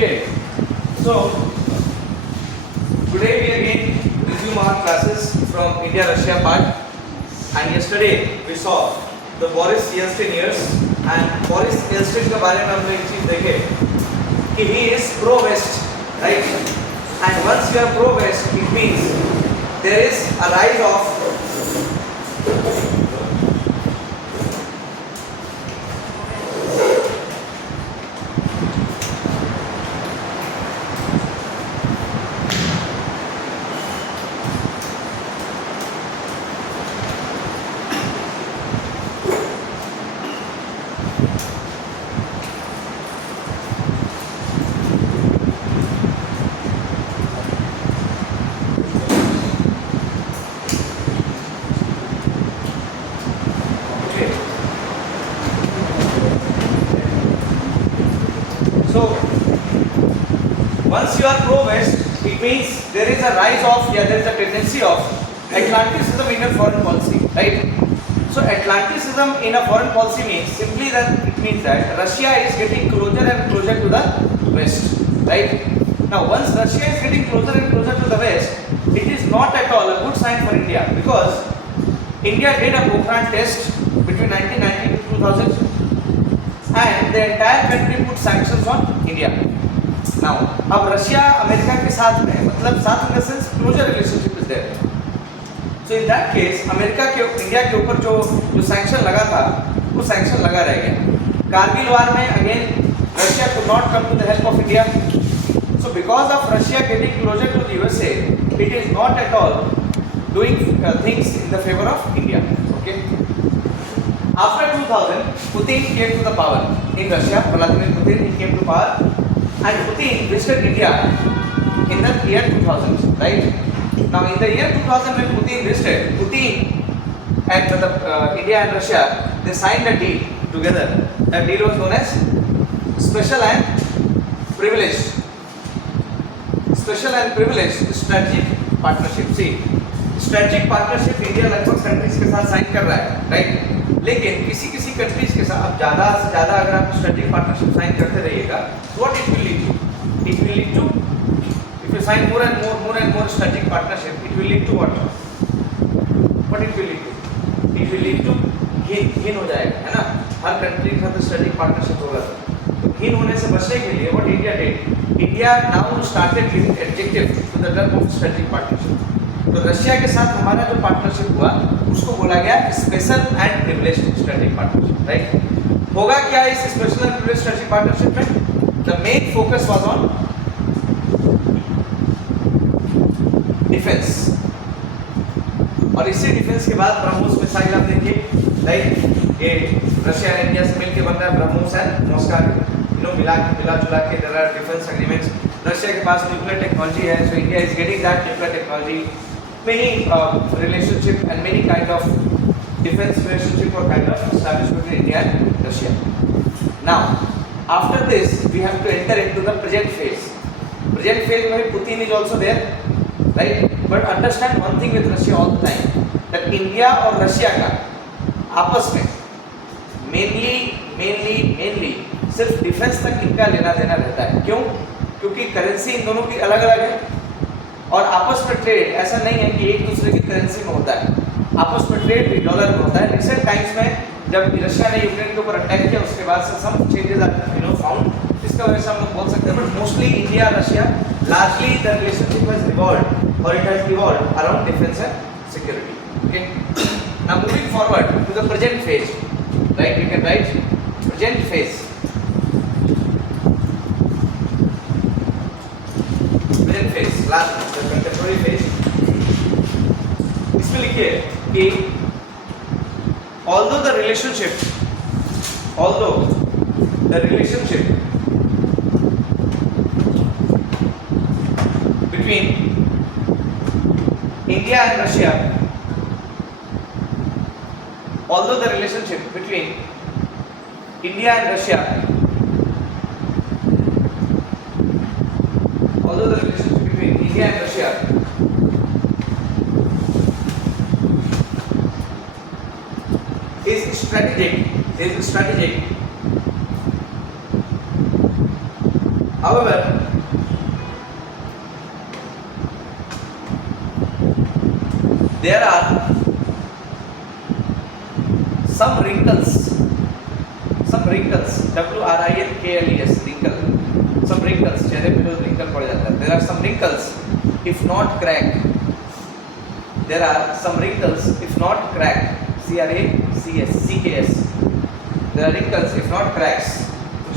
Okay, so today we again resume our classes from India-Russia part, and yesterday we saw the Boris Yeltsin years, and Boris Yeltsin के बारे में हमने एक चीज देखे कि he is pro-West, right? And once you are pro-West, it means there is a rise of once you are pro-West, it means there is a rise of, there is a tendency of Atlanticism in a foreign policy, right? So Atlanticism in a foreign policy means simply that it means that Russia is getting closer and closer to the West, right? Now once Russia is getting closer and closer to the West, it is not at all a good sign for India, because India did a Pokhran test between 1990 to 2000, and the entire country put sanctions on India. Now, अब Russia America के साथ में, मतलब साथ in the sense closer relationship is there. So in that case America के India के ऊपर जो सैंक्शन लगा था, वो सैंक्शन लगा रह गया. कारगिल वार में again Russia could not come to the help of India. So because of Russia getting closer to the USA, it is not at all doing things in the favour of India. Okay, after 2000 Putin came to the power in Russia. Vladimir Putin, he came to power. And Putin visited India in the year 2000, right? Now in the year 2000 when Putin visited, Putin and India and Russia, they signed a deal together. That deal was known as Special and Privileged Strategic Partnership. See, Strategic Partnership India लगभग कंट्रीज के साथ साइन कर रहा है, राइट? लेकिन किसी कंट्रीज के साथ अब ज़्यादा से ज़्यादा अगर आप स्ट्रेटेजिक पार्टनरशिप साइन करते रहिएगा, what it will lead to? It will lead to, if you sign more and more strategic partnership, it will lead to what? What it will lead to? It will lead to घिन हो जाएगा, है ना? हर country के साथ strategic partnership होगा, तो घिन होने से बचने के लिए what India did? India now started giving adjective to the term of strategic partnership. तो रशिया के साथ हमारा जो पार्टनरशिप हुआ, उसको बोला गया special and privileged strategic partnership, right? होगा क्या इस special and privileged strategic partnership में? The main focus was on defence, और इसी डिफेंस के बाद ब्रह्मोस मिसाइल आप देखिए, राइट? ये रशिया और इंडिया से मिलकर बन रहा है ब्रह्मोस एंड मॉस्को, मिला जुला के there are defence agreements. Russia के पास न्यूक्लियर टेक्नोलॉजी है, so India is getting that nuclear technology. Many relationship and many kind of defense relationship or kind of established between India and Russia. Now, after this, we have to enter into the present phase. Present phase में Putin is also there, right? But understand one thing with Russia all the time, that India और Russia का आपस में mainly सिर्फ डिफेंस तक इनका लेना देना रहता है. क्यों? क्योंकि करेंसी इन दोनों की अलग अलग है, और आपस में ट्रेड ऐसा नहीं है कि एक दूसरे की करेंसी में होता है. आपस में ट्रेड भी डॉलर में होता है. रिसेंट टाइम्स में जब रशिया ने यूक्रेन के ऊपर अटैक किया, उसके बाद से सम चेंजेस आर फाउंड, इसका वजह से हम लोग बोल सकते हैं. But mostly India Russia largely the relationship has revolved, और it has revolved around defence and security. Okay, now moving forward to the present phase, right? You can write present phase. Last the contemporary phase. इसमें लिखिए कि although the relationship between India and Russia, although the relationship between India and Russia, although the relationship India and Russia is strategic, However, there are some wrinkles, WRINKLES, wrinkle, some wrinkles, चेहरे पे जो wrinkle पड़ जाता है, there are some wrinkles if not cracked, there are some wrinkles if not cracked, CRACS, there are wrinkles if not cracks.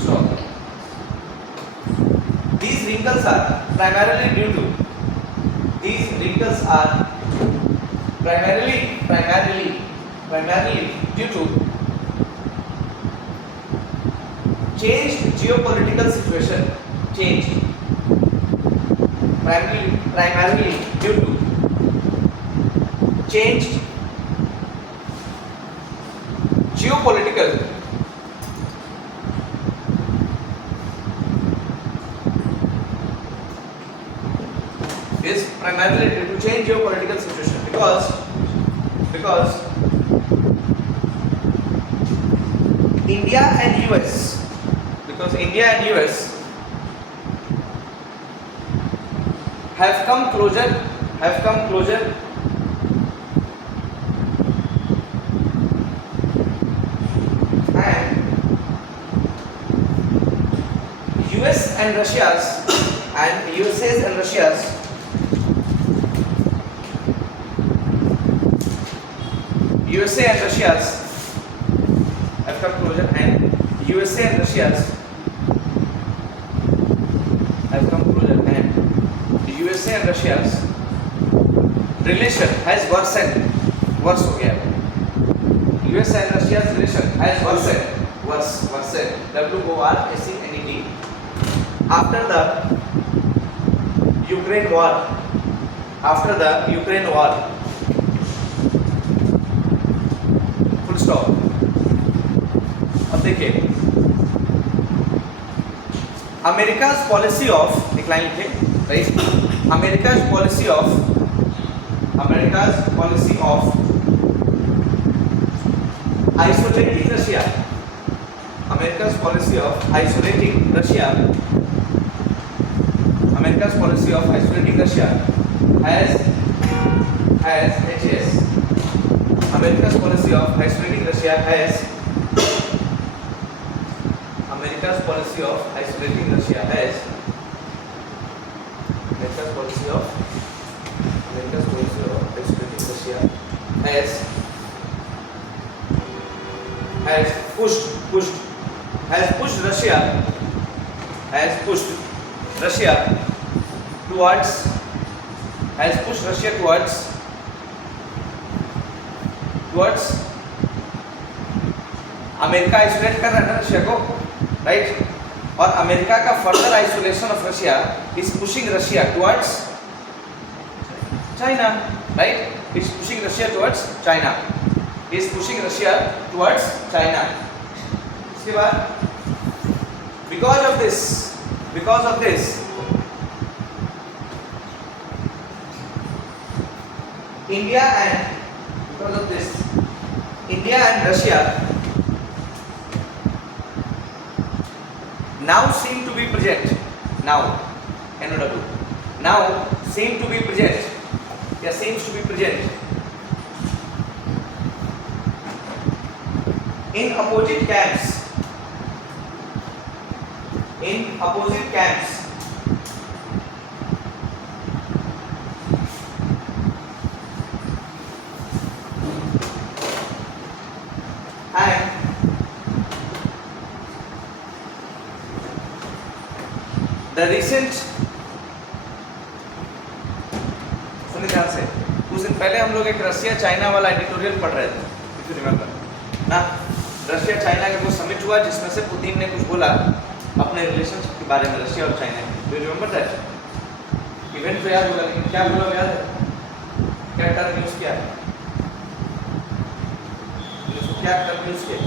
So these wrinkles are primarily due to due to changed geopolitical situation, primarily due to changed geopolitical is primarily due to change geopolitical situation because India and US have come closer and USA's and Russia's USA and Russia's have come closer and USA and Russia's have come closer and USA and Russia's relation has worsened, worse हो गया है. USA and Russia's relation has worsened, WORSENED after the Ukraine war. Full stop. अब देखिए America's policy of decline लिखे, right? America's policy of isolating Russia. America's policy of isolating Russia has HAS. America's policy of isolating Russia has pushed Russia towards America isolate कर रहा है ना रशिया को, राइट? और अमेरिका का further isolation of Russia is pushing Russia towards China, right? Is pushing Russia towards China. इसके बाद because of this India and Russia now seem to be present in opposite camps and the recent, सुनिए ध्यान से, कुछ दिन पहले हम लोग एक रशिया चाइना वाला एडिटोरियल पढ़ रहे थे, इफ यू रिमेंबर ना. रशिया चाइना का कुछ समिट हुआ जिसमें से पुतिन ने कुछ बोला अपने रिलेशनशिप के बारे में रशिया और चाइना के. Do you remember that event? तो याद होगा, लेकिन क्या बोला याद है? क्या टर्म यूज किया है? क्या टर्म यूज किया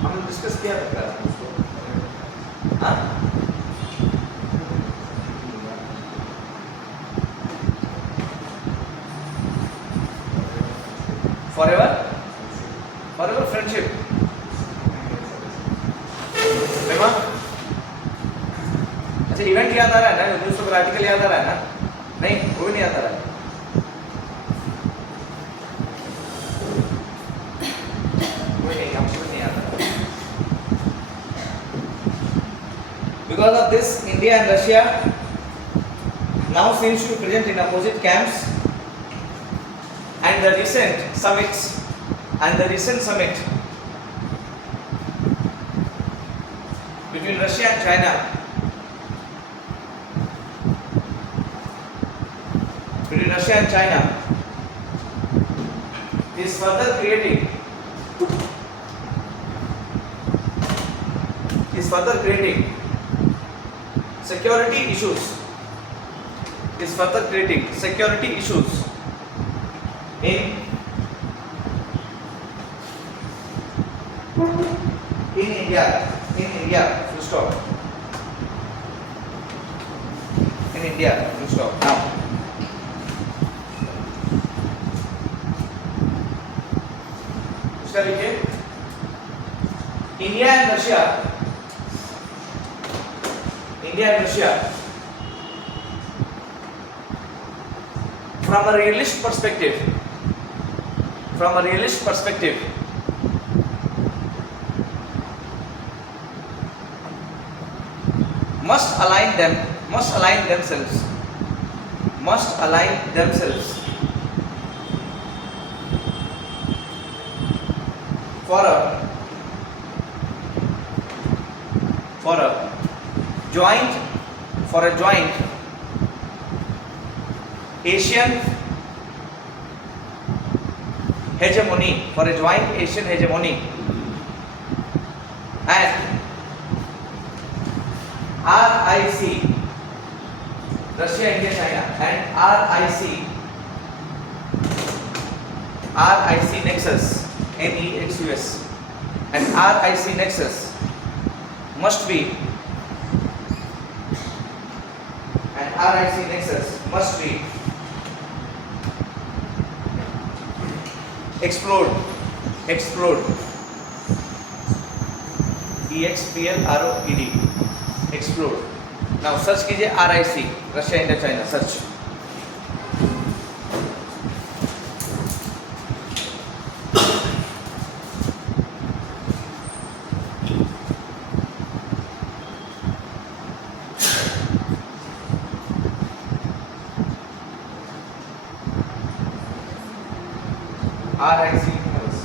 हम लोग डिस्कस किया था उसको, हाँ? Forever friendship. इवेंट याद आ रहा है ना, न्यूज़पेपर आर्टिकल याद आ रहा है ना? नहीं, वो भी नहीं याद आ रहा है। वो नहीं, हमको नहीं याद आ रहा। Because of this, India and Russia now seems to be present in opposite camps, and the recent summit between Russia and China is further creating security issues in India, full stop. In India, full stop. Now, उसका लिखिए, India and Russia from a realist perspective must align themselves for a joint Asian hegemony, and RIC, Russia, India, China, and RIC nexus, NEXUS, and RIC nexus must be explored. EXPLROED, explode. Now search कीजिए RIC, Russia, India, China, search. RIC nexus.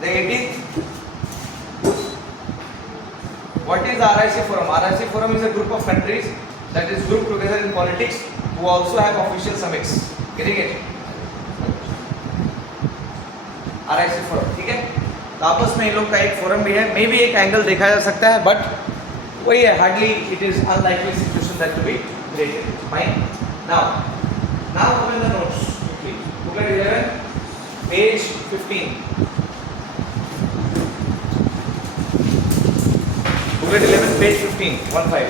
The 18th. What is RIC Forum? RIC Forum is a group of countries that is grouped together in politics who also have official summits. Getting it? RIC Forum, ठीक है? तो आपस में इन लोग का एक फोरम भी है, मे भी एक एंगल देखा जा सकता है, बट वही है, hardly it is unlikely situation that to be created. Fine. Now open the notes quickly. Book at 11, page 15. Book at 11, page 15. 15.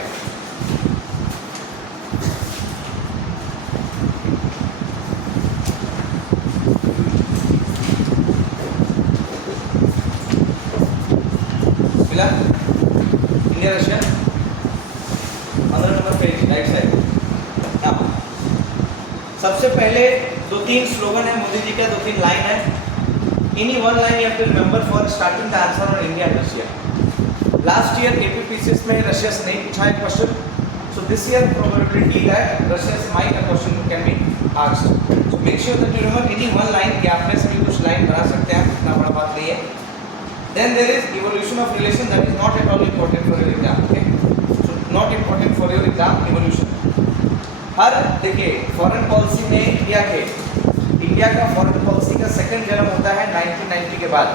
मिला? India Russia 15 number page, right side. सबसे पहले 2-3 स्लोगन है मोदी जी का, 2-3 लाइन है. Any one line you have to remember for starting the answer on India and Russia. Last year APPCS में रशिया से नहीं पूछा है question, so this year probability that Russia से might a question can be asked. So make sure that you remember any one line, कि आप में से भी कुछ लाइन बना सकते हैं, इतना बड़ा बात नहीं है. Then there is evolution of relation, that is not at all important for your exam. Okay, so not important for your exam evolution. हर देखिए फॉरेन पॉलिसी में इंडिया का फॉरेन पॉलिसी का सेकंड जन्म होता है 1990 के बाद,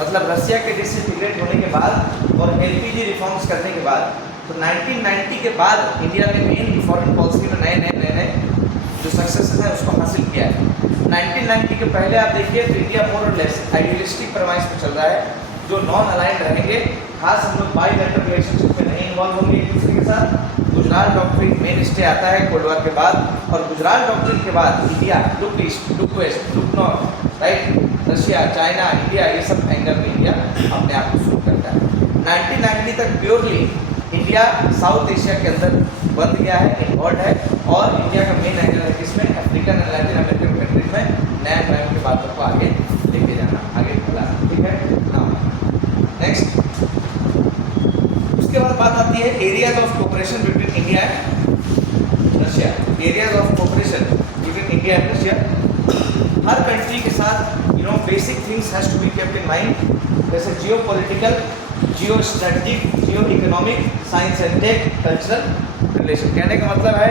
मतलब रशिया के डिसइंटीग्रेट होने के बाद और एलपीजी रिफॉर्म्स करने के बाद. तो 1990 के बाद इंडिया ने मेन फॉरेन पॉलिसी में नए जो सक्सेसेस हैं उसको हासिल किया है. 1990 के पहले आप देखिए तो इंडिया मोर और लेस आइडियलिस्टिक परमाइस पे चल रहा है, जो नॉन अलाइंड रहेंगे, खास हम लोग बाइलेटरल रिलेशनशिप में नहीं इन्वॉल्व होंगे एक दूसरे के साथ। गुजरात डॉक्ट्रिन मेन स्टे आता है कोल्ड वॉर के बाद, और गुजरात डॉक्ट्रिन के बाद India look east, look west, look north, right, Russia, China, India, ये सब एंगल में इंडिया अपने आप को शुरू करता है। 1990 तक प्योरली इंडिया साउथ एशिया के अंदर बंद गया है, इन्वॉल्व है, और इंडिया का मेन एंगल है किसमें, African and Latin American countries में नया टाइम के बातों को आगे लेके जाना, आगे बढ़ाना, ठीक है ना। नेक्स्ट, उसके बाद बात आती है areas of cooperation between India and Russia. Areas of cooperation between India and Russia, हर कंट्री के साथ basic things has to be kept in mind, जैसे geopolitical, geostrategic, geoeconomic, science and tech, cultural relation. कहने का मतलब है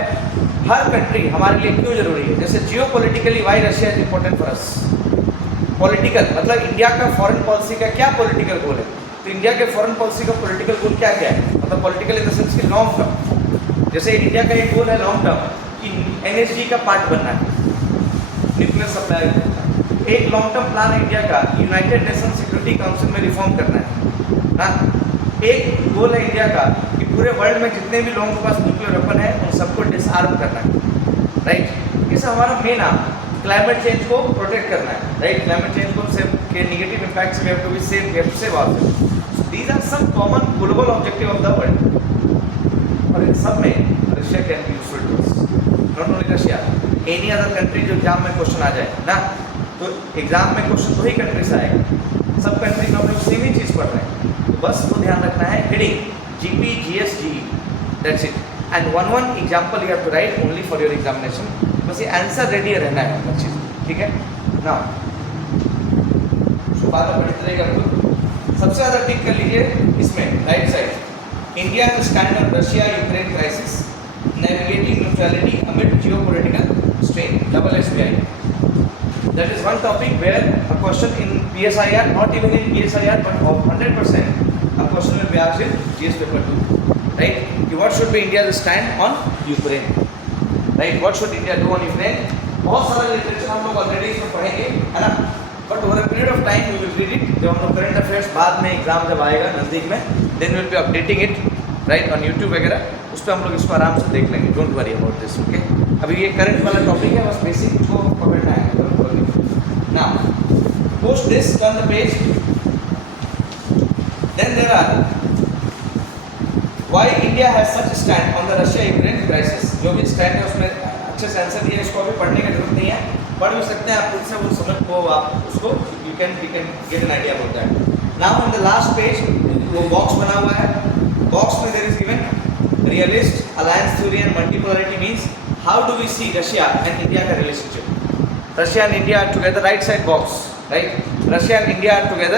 हर कंट्री हमारे लिए क्यों जरूरी है। जैसे geopolitically why Russia is important for us. Political मतलब इंडिया का फॉरेन पॉलिसी का क्या पॉलिटिकल गोल है, तो इंडिया के फॉरेन पॉलिसी का पॉलिटिकल गोल क्या क्या है, मतलब पॉलिटिकल इन द सेंस कि लॉन्ग टर्म। जैसे इंडिया का एक गोल है लॉन्ग टर्म कि एनएसजी का पार्ट बनना है, न्यूक्लियर सप्लाई करना है। एक लॉन्ग टर्म प्लान है इंडिया का यूनाइटेड नेशन सिक्योरिटी काउंसिल में रिफॉर्म करना है ना। एक गोल है इंडिया का कि पूरे वर्ल्ड में जितने भी लोगों के पास न्यूक्लियर वेपन है उन सबको डिसआर्म करना है, राइट। इसे हमारा मेन क्लाइमेट चेंज को प्रोटेक्ट करना है, राइट। क्लाइमेट चेंज को से के negative impacts we have to be save, we have to save our. These are some common global objective of the world, और इन सब में Russia can be useful to us, not only Russia, any other country जो exam में question आ जाए ना, तो एग्जाम में क्वेश्चन वही कंट्री से आएगा। सब कंट्री में हम लोग सेम ही चीज़ पढ़ रहे हैं, तो बस वो ध्यान रखना है, heading GP GS G, that's it, and one example you have to write only for your examination. बस ये आंसर रेडी रहना है हर चीज़, ठीक है ना। बात पढ़ते रहेगा खुद। सबसे ज़्यादा टिक कर लीजिए इसमें right side, India stand on Russia Ukraine crisis, navigating neutrality amid geopolitical strain, double SBI। That is one topic where a question in PSIR, not even in PSIR, but of 100%, a question will be asked in GS paper 2, right? What should be India's stand on Ukraine, right? What should India do on Ukraine? बहुत सारा लिटरेचर हम लोग ऑलरेडी इसमें पढ़ेंगे, है ना, but over a period of time we will read it. जब हम लोग करंट अफेयर्स बाद में एग्जाम जब आएगा नज़दीक में, then will be updating it, right, on YouTube वगैरह, उस पर हम लोग इसको आराम से देख लेंगे, don't worry about this, okay. अभी ये करंट वाला टॉपिक है, बस बेसिक को पकड़ना है। Now, post this, turn the page. Then there are why India has such a stand on the Russia-Ukraine crisis. जो भी स्टैंड है उसमें अच्छे से आंसर दिया, इसको अभी पढ़ने की जरूरत नहीं है, पढ़ भी सकते हैं आप खुद से, वो समझ को आप उसको you can get an idea about that. Now on the last page वो बॉक्स बना हुआ है, बॉक्स में there is given realist, alliance theory and multipolarity means how do we see Russia and India का relationship. Russia and India are together, right side box, right? Russia and India are together,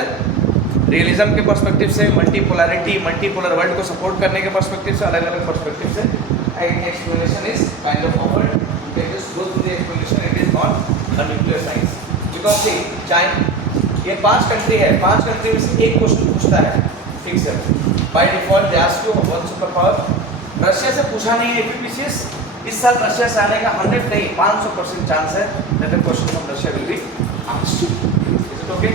realism के perspective से, multipolarity, multipolar world को support करने के perspective से, अलग अलग perspective से। Explanation is kind of offered, you can just go through the explanation, it is not a nuclear science, because see China, ये 5 कंट्री है, 5 कंट्री में से एक क्वेश्चन पूछता है, ठीक है, by default they ask you one super power. Russia से पूछा नहीं है ईपीपीसीएस, इस साल रशिया से आने का 100 नहीं 500% चांस है that the question from Russia will be asked, is it okay.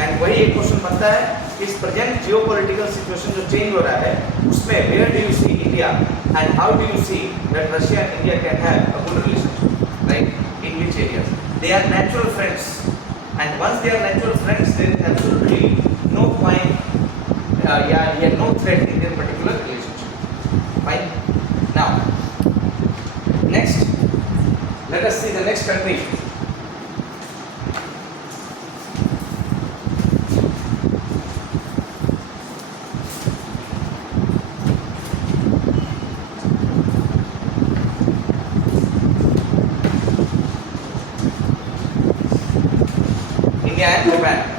And वही एक क्वेश्चन बनता है, इस प्रेजेंट जियोपॉलिटिकल सिचुएशन जो चेंज हो रहा है उसमें where do you see India and how do you see that Russia and India can have a good relationship, right, in which areas they are natural friends, and once they are natural friends there is absolutely no point या no threat in their particular relationship, fine. Now next, let us see the next country. India and Japan.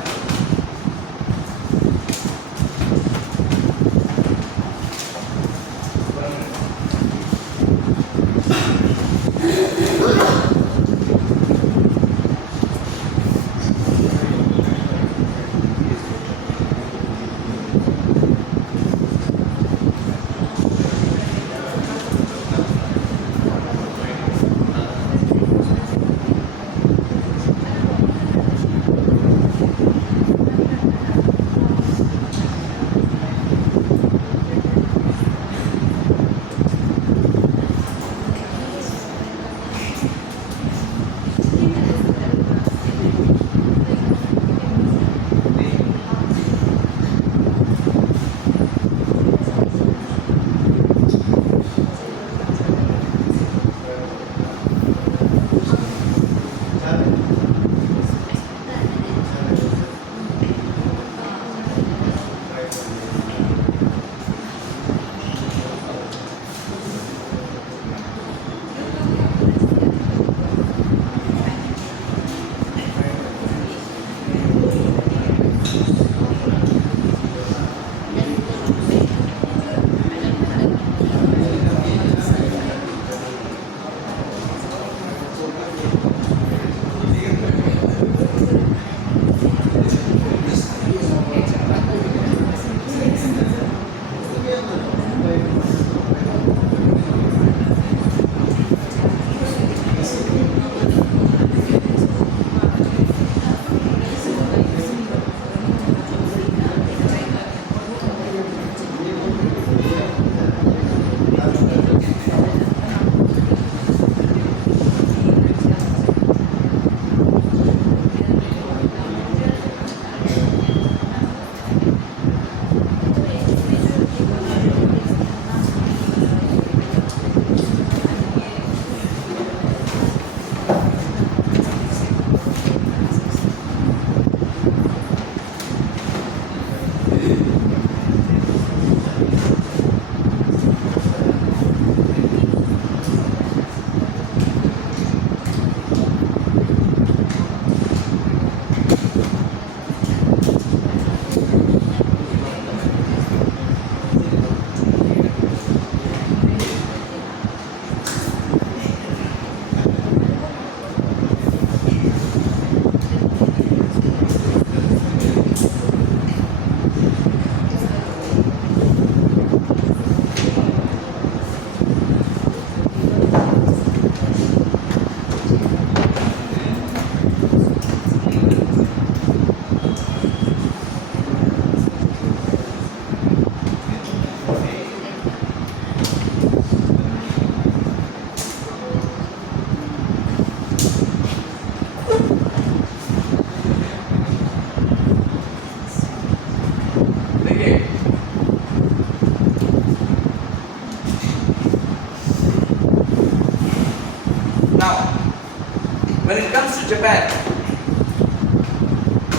when it comes to Japan,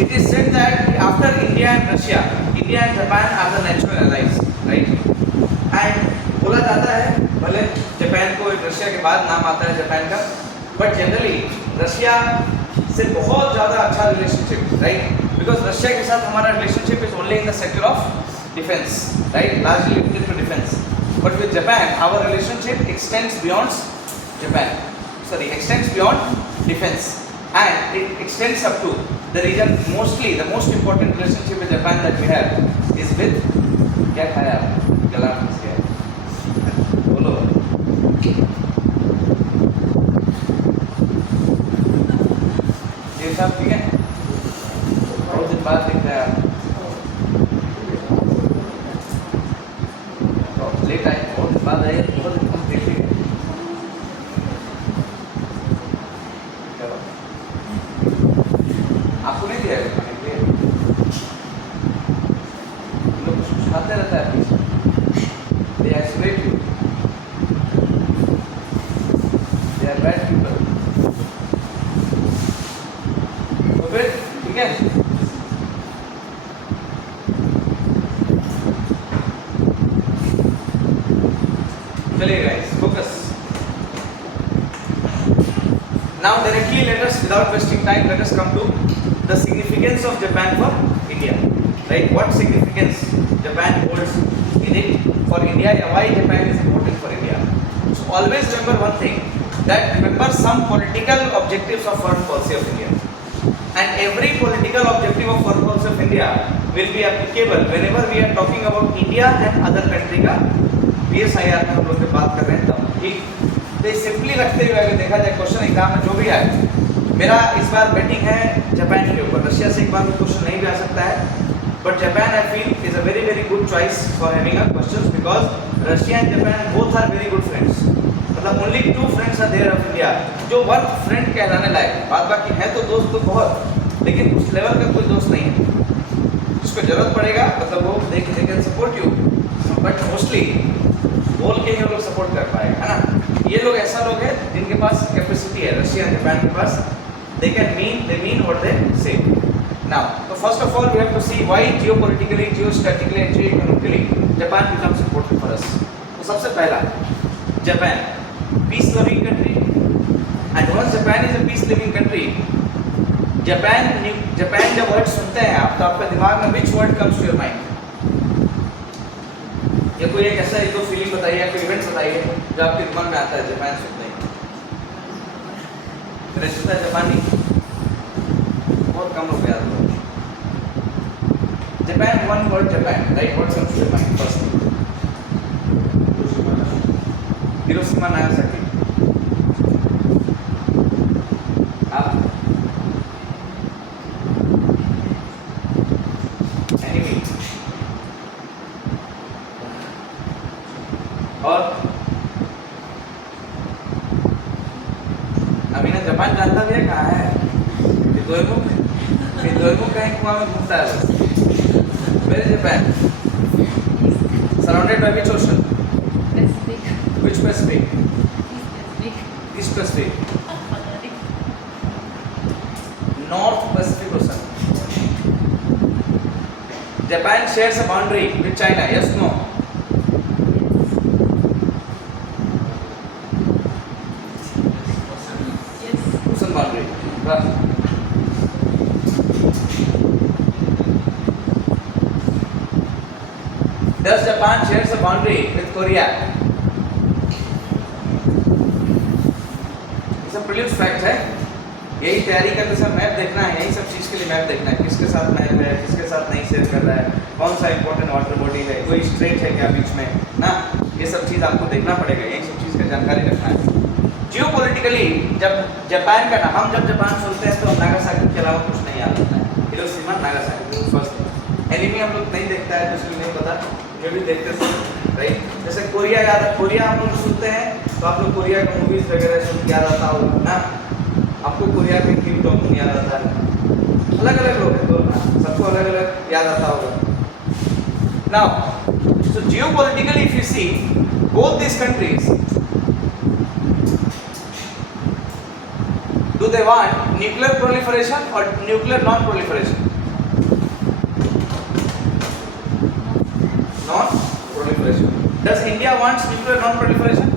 it is said that after India and Russia, India and Japan are the natural allies, right? And बोला जाता है भले जापान को रशिया के बाद नाम आता है जापान का, बट जनरली रशिया से बहुत ज़्यादा अच्छा रिलेशनशिप, राइट? बिकॉज रशिया के साथ हमारा relationship is only in the sector of defence, right? Largely limited to defence. But with Japan our relationship extends beyond Japan, sorry, extends beyond defense, and it extends up to the region. Mostly the most important relationship with Japan that we have is with, क्या खाया आप? गला फंस गया, बोलो. ये सब ठीक है? बहुत दिन बाद दिख रहा है आप. लेट आए, बहुत दिन बाद आए, बहुत दिन बाद देख लिया. आपको नहीं दिया है खाने के लिए? लोग कुछ खाते रहता है पीछे. They isolate you. They are bad people. तो फिर ठीक है? चलिए guys, focus. Now directly let us, without wasting time, let us come to the significance of Japan for India. Right? What significance Japan holds in it for India? Why Japan is important for India? So always remember one thing, that remember some political objectives of foreign policy of India. And every political objective of foreign policy of India will be applicable whenever we are talking about India and other country का PSIR में हम लोग बात कर रहे हैं तब. ठीक? तो सिंपली रखते हुए अगर देखा जाए क्वेश्चन एग्जाम में जो भी आए, मेरा इस बार बेटिंग है जापान के ऊपर. रशिया से एक बार कोई क्वेश्चन नहीं भी आ सकता है, but Japan I feel is a very very good choice for having a question, because Russia and Japan both are very good friends. मतलब only 2 friends are there of India जो वर्थ फ्रेंड कहलाने लायक. बाद बाकी है तो दोस्त तो बहुत, लेकिन उस लेवल का कोई दोस्त नहीं है. जिसको जरूरत पड़ेगा मतलब वो they can support you, but mostly बोल के ही लोग सपोर्ट कर पाएगा, है ना? ये लोग ऐसा लोग हैं जिनके पास कैपेसिटी है. रशिया एंड जापान के पास they mean what they say. Now, so first of all we have to see why geopolitically, geostrategically and geoeconomically Japan becomes important for us. तो सबसे पहला, Japan, peace loving country, and once Japan is a peace loving country, Japan जब वर्ड सुनते हैं आप तो आपका दिमाग में which word comes to your mind? या कोई एक ऐसा एक दो फीलिंग बताइए या कोई इवेंट बताइए जो आपके दिमाग में आता है जापान सुनते ही. मैंने सुना है जापानी बहुत कम लोग याद हो. Japan, one word Japan, right? What comes to your mind first? Hiroshima, Nagasaki. आप एनिमी और अभी ना जापान जानता भी है कहाँ है. मिदोईमुख कहीं कुआं में घूमता है बस. Where is Japan? Surrounded by which ocean? Pacific. Which Pacific? East Pacific. East Pacific. North Pacific Ocean. Japan shares a boundary with China. Yes, no? Yes. Ocean boundary. Right. Does Japan shares a boundary with Korea? ये सब prelims fact है. यही तैयारी करते समय मैप देखना है, यही सब चीज़ के लिए मैप देखना है. किसके साथ मैप है, किसके साथ नहीं शेयर कर रहा है, कौन सा इंपॉर्टेंट वाटर बॉडी है, कोई स्ट्रेट है क्या बीच में ना. ये सब चीज़ आपको देखना पड़ेगा, यही सब चीज़ का जानकारी रखना है. जियोपॉलिटिकली जब जापान का नाम, हम जब जापान सुनते हैं तो नागासाकी के अलावा कुछ नहीं याद आता है. Hiroshima, Nagasaki first. एनिमी हम लोग नहीं देखता है तो इसलिए नहीं पता, जो भी देखते थे, राइट? जैसे कोरिया याद है, कोरिया हम लोग सुनते हैं तो आप लोग कोरिया का मूवीज वगैरह सुन याद आता होगा ना. आपको कोरिया के किम जोंग उन याद आता है. अलग अलग लोग हैं तो सबको अलग अलग याद आता होगा. Now, so geopolitically if you see both these countries, do they want nuclear proliferation or nuclear non-proliferation? Non-proliferation. Does India wants nuclear non-proliferation?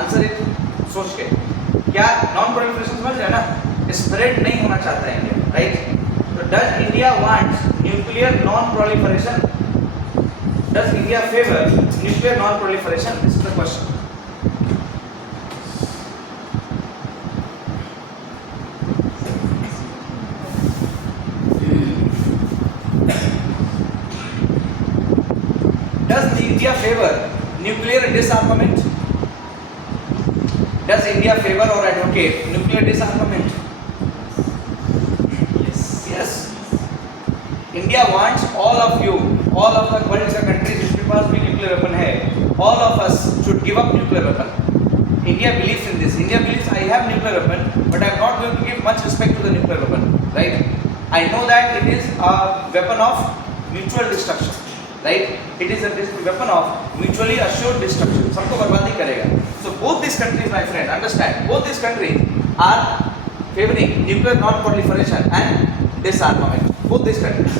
Answer it सोच के. क्या non-proliferation समझ रहे हैं ना? Spread नहीं होना चाहता है India, right? So does India wants nuclear non-proliferation? Does India favor nuclear non-proliferation? This is the question. Does India favor nuclear disarmament? Does India favor or advocate nuclear disarmament? Yes. India wants all of you, all of the world का countries जिसके पास भी nuclear weapon है, all of us should give up nuclear weapon. India believes in this. India believes I have nuclear weapon, but I am not going to give much respect to the nuclear weapon, right? I know that it is a weapon of mutual destruction, right? It is a weapon of mutually assured destruction. सबको बर्बादी करेगा. So both these countries, my friend, understand. Both these countries are favoring nuclear non-proliferation and disarmament. Both these countries.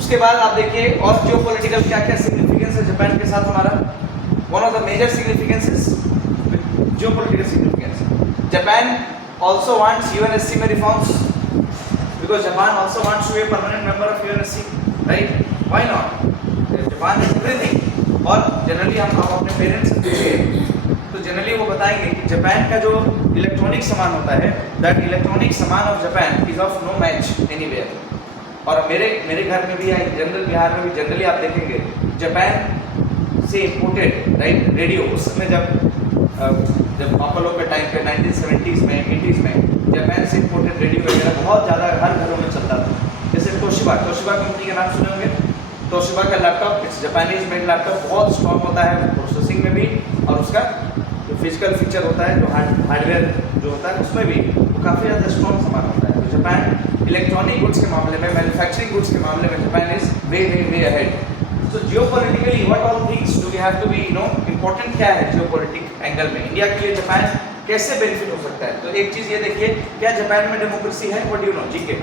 उसके बाद आप देखिए और जियोपॉलिटिकल क्या-क्या सिग्निफिकेंस है जापान के साथ हमारा. One of the major significances, geopolitical significance. Japan also wants UNSC में reforms because Japan also wants to be a permanent member of UNSC, right? Why not? Japan is everything. और जनरली हम अपने पेरेंट्स से पूछिए तो जनरली वो बताएंगे कि जापान का जो इलेक्ट्रॉनिक सामान होता है, दैट इलेक्ट्रॉनिक सामान of Japan is of no match anywhere. और मेरे घर में भी या जनरल बिहार में भी जनरली आप देखेंगे जापान से इम्पोर्टेड, राइट, रेडियो. उस समय जब पापा लोग के टाइम पे 1970s में 80s में जापान से इम्पोर्टेड रेडियो वगैरह बहुत ज़्यादा हर घरों में चलता था. जैसे तोशिबा कंपनी का नाम सुने होंगे. तोशिबा का laptop, it's Japanese made laptop, बहुत स्ट्रॉन्ग होता है प्रोसेसिंग में भी और उसका जो फिजिकल फीचर होता है, जो हार्डवेयर जो होता है उसमें भी वो काफ़ी ज़्यादा स्ट्रॉन्ग सामान होता है. तो जापान इलेक्ट्रॉनिक गुड्स के मामले में, मैन्युफैक्चरिंग गुड्स के मामले में Japan is way ahead. So geopolitically what all things do we have to be important क्या है जियोपॉलिटिक एंगल में इंडिया के लिए जापान कैसे बेनिफिट हो सकता है. तो एक चीज़ ये देखिए, क्या जापान में डेमोक्रेसी है? What do you know GK?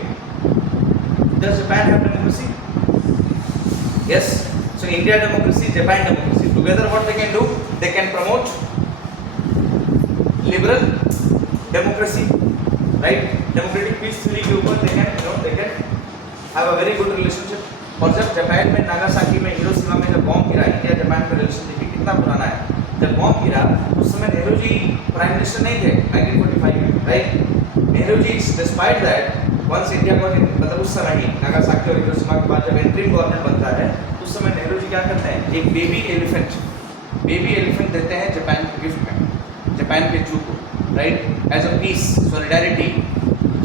Does Japan have democracy? Yes. So India democracy, Japan democracy. Together what they can do? They can promote liberal democracy, right? Democratic peace theory के ऊपर they can have a very good relationship. और जब जापान में नागासाकी में हिरोशिमा में जब बॉम्ब गिरा, India Japan का रिलेशन देखिए कितना पुराना है. जब बॉम्ब गिरा उस समय नेहरू जी प्राइम मिनिस्टर नहीं थे 1945 में, right? Nehru ji despite that once India को मतलब उस समय ही नागासाकी और हिरोशिमा के बाद जब इंटरिम गवर्नमेंट बनता है उस समय नेहरू जी क्या करते हैं, एक बेबी एलिफेंट देते हैं जापान को गिफ्ट में, जापान के जू को, right, as a peace, solidarity,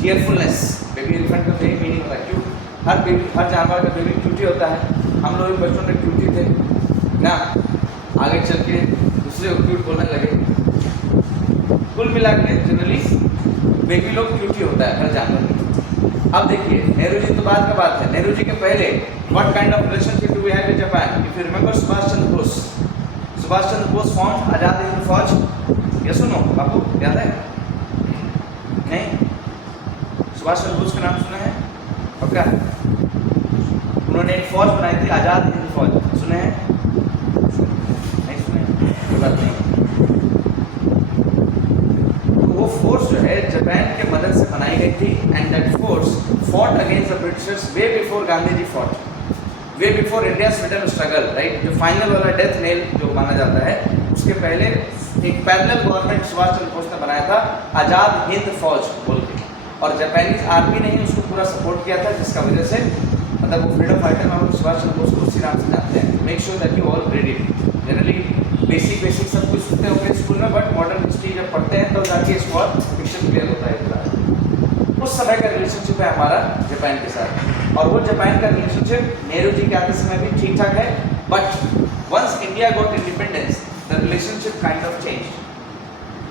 cheerfulness. Baby elephant का यही मीनिंग होता है. क्यों? हर जानवर का बेबी क्यूटी होता है. हम लोग बचपन में क्यूटी थे ना, आगे चल के दूसरे को क्यूट बोलने लगे. कुल मिला के जनरली बेबी लोग क्यूटी होता है हर जानवर में. अब देखिए नेहरू जी तो बाद का बात है. नेहरू जी के पहले what kind of relationship do we have with Japan? If you remember Subhash Chandra Bose form Azad Hind Fauj. ये सुनो बापू, याद है? नहीं? सुभाष चंद्र बोस का नाम सुना है? पक्का? उन्होंने एक फौज बनाई थी आजाद हिंद फौज. सुने हैं? नहीं सुने? कोई बात नहीं. वो फोर्स जो है जापान के मदद से बनाई गई थी and that force fought against the Britishers way before Gandhi ji fought, way before India freedom struggle, right? जो फाइनल वाला डेथ नेल जो माना जाता है उसके पहले एक पैरेलल गवर्नमेंट सुभाष चंद्र बोस ने बनाया था आज़ाद हिंद फौज बोल के, और जापानीज आर्मी ने ही उसको पूरा सपोर्ट किया था, जिसका वजह से मतलब वो फ्रीडम फाइटर में हम सुभाष चंद्र बोस को उसी नाम से जानते हैं. Make sure that you all read it. Generally basic सब कुछ सुनते होंगे स्कूल में, बट मॉडर्न हिस्ट्री जब पढ़ते हैं तो जाके इसको और पिक्चर क्लियर होता है पूरा. उस समय का रिलेशनशिप है हमारा जापान के साथ, और वो जापान का रिलेशनशिप नेहरू जी के आते समय भी ठीक ठाक है, but once India got independence the relationship kind of change.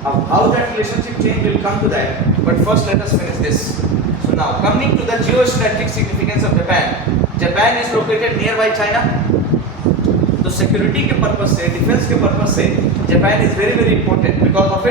How that relationship change will come to that, but first let us finish this. So now coming to the geostrategic significance of Japan. Japan is located nearby China. तो सिक्योरिटी के पर्पस से, डिफेंस के पर्पस से Japan is very very important. Because of it